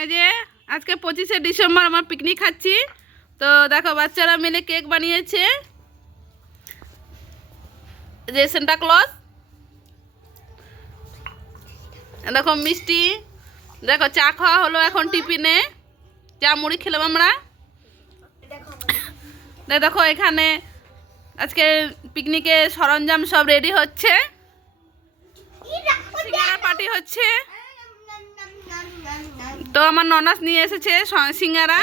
এই যে, আজকে পঁচিশে ডিসেম্বর আমার পিকনিক খাচ্ছি। তো দেখো, বাচ্চারা মিলে কেক বানিয়েছে। যে সেন্টা ক্লজ দেখো, মিষ্টি। দেখো, চা খাওয়া হলো এখন টিফিনে। চা মুড়ি খেলাম আমরা। দেখো, এখানে আজকে পিকনিকে সরঞ্জাম সব রেডি হচ্ছে। পার্টি হচ্ছে। তো আমার ননাস নিয়ে এসেছে সিঙ্গারা।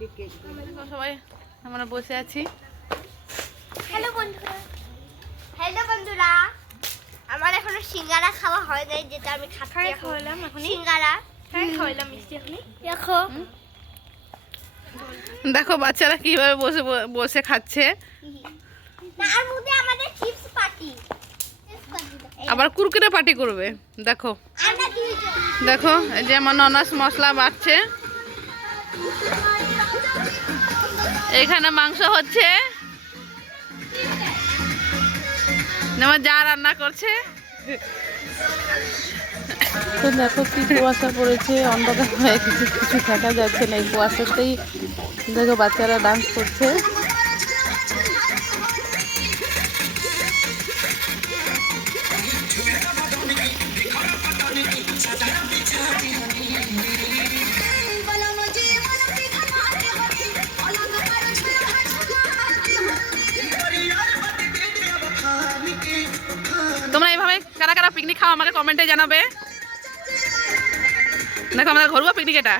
দেখো সবাই আমরা বসে আছি। হ্যালো বন্ধুরা। হ্যালো বন্ধুরা। আমার এখনও সিঙ্গারা খাওয়া হয় নাই যেটা আমি খাচ্ছি খাওয়ালাম এখন সিঙ্গারা। হ্যাঁ খাওয়ালাম মিষ্টি এখনই। দেখো। দেখো বাচ্চারা কীভাবে বসে বসে খাচ্ছে। তার মধ্যে আমাদের চিপস পার্টি আবার কুরকুরে পার্টি করবে। দেখো। দেখো যে আমার ননাস মশলা বাড়ছে। এখানে মাংস হচ্ছে। আমার যা রান্না করছে। দেখো কি কুয়াশা পড়েছে, অন্ধকার হয়ে কিছু কিছু দেখা যাচ্ছে না। এই কুয়াশাতেই দেখো বাচ্চারা ডান্স করছে। কারা কারা পিকনিক খাও আমাকে কমেন্টে জানাবে। দেখো আমাদের ঘরোয়া পিকনিক এটা।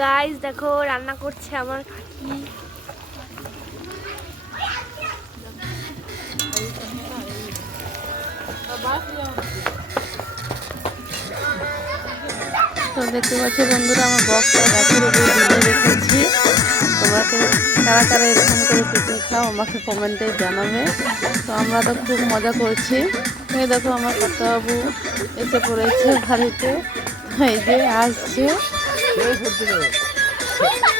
গাইস দেখো রান্না করছে আমার কাকি। তো দেখতে পাচ্ছি বন্ধুরা, আমার বক্সটা গাছের উপরে ঝুলে রেখেছি। তোমরা কে- কারা কারা এরকম করে পিকনিক খাও, আমাকে কমেন্টে জানাবে। তো আমরা তো খুব মজা করছি। এই দেখো আমার বাবু এসে পড়েছে বাড়িতে। এই যে আসছে। そうか!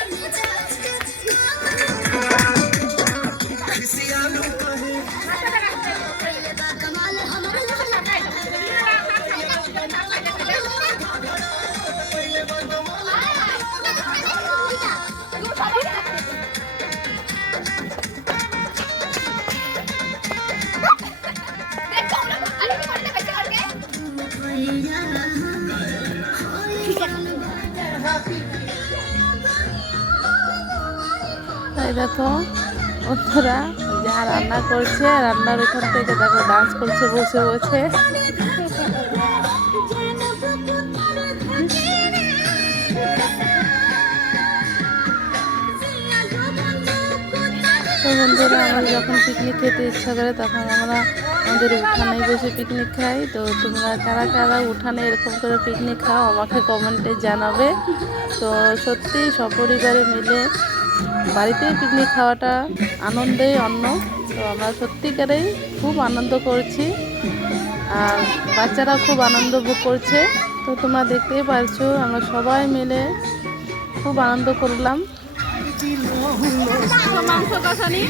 তাই দেখো ওরা যা রান্না করছে রান্নার ওখান থেকে দেখো ডান্স করছে বসে বসে। বন্ধুরা, আমরা যখন পিকনিক খেতে ইচ্ছা করে তখন আমরা আমাদের উঠানে বসে পিকনিক খাই। তো তোমরা কারা কারা উঠানে এরকম করে পিকনিক খাও, আমাকে কমেন্টে জানাবে। তো সত্যি সপরিবারে মিলে বাড়িতে পিকনিক খাওয়াটা আনন্দেই অন্য। তো আমরা সত্যিকারেই খুব আনন্দ করছি আর বাচ্চারা খুব আনন্দ ভোগ করছে। তো তোমরা দেখতেই পারছ, আমরা সবাই মিলে খুব আনন্দ করলাম। মাংস কষানি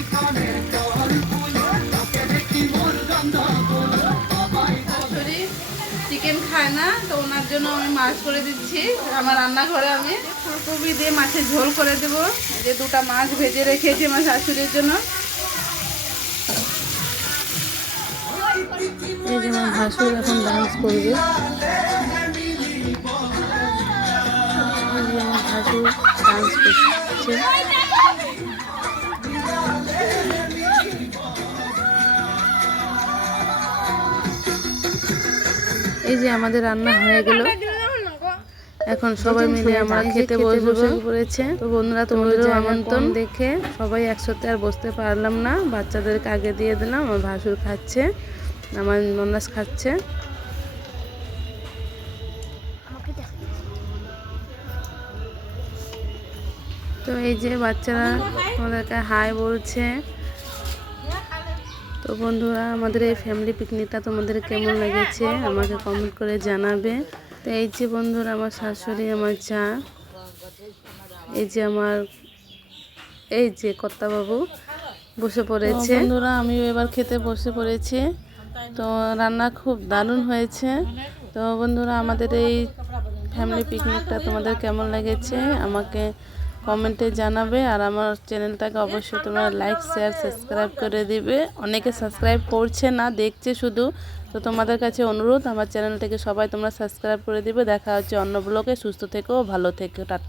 চিকেন খায় না, তো ওনার জন্য আমি মাছ করে দিচ্ছি। আমার রান্নাঘরে আমি ফুলকপি দিয়ে মাছের ঝোল করে দেব। যে দুটা মাছ ভেজে রেখেছি আমার শাশুড়ির জন্য। এই এখন ডান্স করবে। আমার ভাসুর ডান্স করছে এই যে আমাদের রান্না হয়ে গেল। এখন সবাই মিলে আমরা খেতে বসে বসে পড়েছে। তো বন্ধুরা তোমাদের আমন্ত্রণ দেখে সবাই একসাথে আর বসতে পারলাম না। বাচ্চাদেরকে আগে দিয়ে দিলাম আমার ভাসুর খাচ্ছে আমার ননাস খাচ্ছে। তো এই যে বাচ্চারা আমাদেরকে হাই বলছে। তো বন্ধুরা, আমাদের এই ফ্যামিলি পিকনিকটা তোমাদের কেমন লেগেছে আমাকে কমেন্ট করে জানাবে। তো এই যে বন্ধুরা, আমার শাশুড়ি, আমার চা এই যে আমার, এই যে কর্তাবাবু বসে পড়েছে। বন্ধুরা, আমিও এবার খেতে বসে পড়েছি। তো রান্না খুব দারুণ হয়েছে। তো বন্ধুরা, আমাদের এই ফ্যামিলি পিকনিকটা তোমাদের কেমন লেগেছে? আমাকে কমেন্টে জানাবে আর আমার চ্যানেলটাকে অবশ্যই তোমরা লাইক শেয়ার সাবস্ক্রাইব করে দিবে। অনেকে সাবস্ক্রাইব করছে না, দেখছে শুধু। তো তোমাদের কাছে অনুরোধ, আমার চ্যানেলটাকে সবাই তোমরা সাবস্ক্রাইব করে দিবে। দেখা হচ্ছে অন্য ব্লগে সুস্থ থেকো, ভালো থেকো, টাটা।